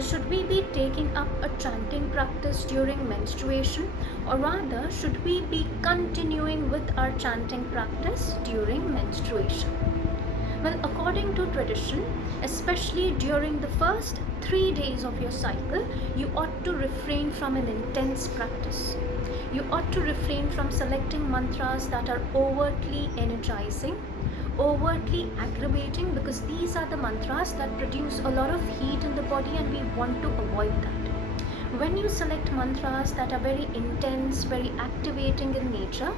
should we be taking up a chanting practice during menstruation, or rather should we be continuing with our chanting practice during menstruation? Well, according to tradition, especially during the first 3 days of your cycle, you ought to refrain from an intense practice. You ought to refrain from selecting mantras that are overtly energizing, overtly aggravating, because these are the mantras that produce a lot of heat in the body and we want to avoid that. When you select mantras that are very intense, very activating in nature,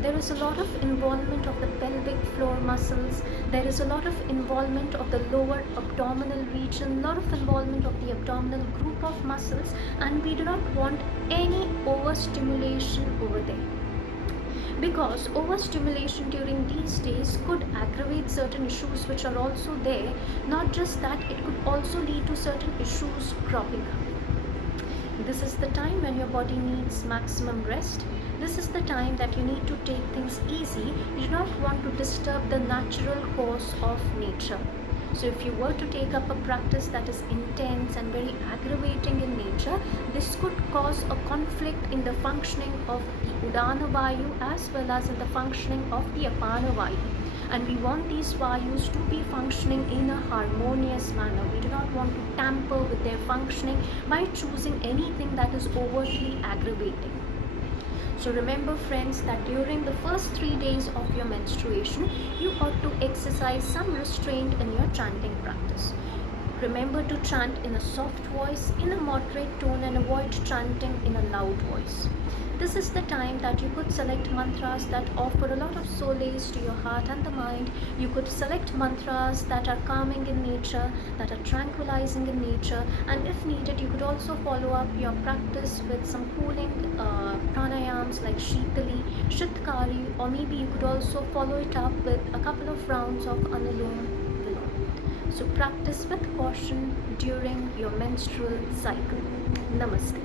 there is a lot of involvement of the pelvic floor muscles, there is a lot of involvement of the lower abdominal region, a lot of involvement of the abdominal group of muscles, and we do not want any overstimulation over there, because overstimulation during these days could aggravate certain issues which are also there. Not just that, it could also lead to certain issues cropping up. This is the time when your body needs maximum rest. This is the time that you need to take things easy. You do not want to disturb the natural course of nature. So if you were to take up a practice that is intense and very aggravating in nature, this could cause a conflict in the functioning of the Udana Vayu as well as in the functioning of the Apana Vayu. And we want these Vayus to be functioning in a harmonious manner. We do not want to tamper with their functioning by choosing anything that is overtly aggravating. So remember, friends, that during the first 3 days of your menstruation, you ought to exercise some restraint in your chanting practice. Remember to chant in a soft voice, in a moderate tone, and avoid chanting in a loud voice. This is the time that you could select mantras that offer a lot of solace to your heart and the mind. You could select mantras that are calming in nature, that are tranquilizing in nature, and if needed, you could also follow up your practice with some cooling pranayams like Shitali, Shitkari, or maybe you could also follow it up with a couple of rounds of Anulom Vilom. So practice with caution during your menstrual cycle. Namaste.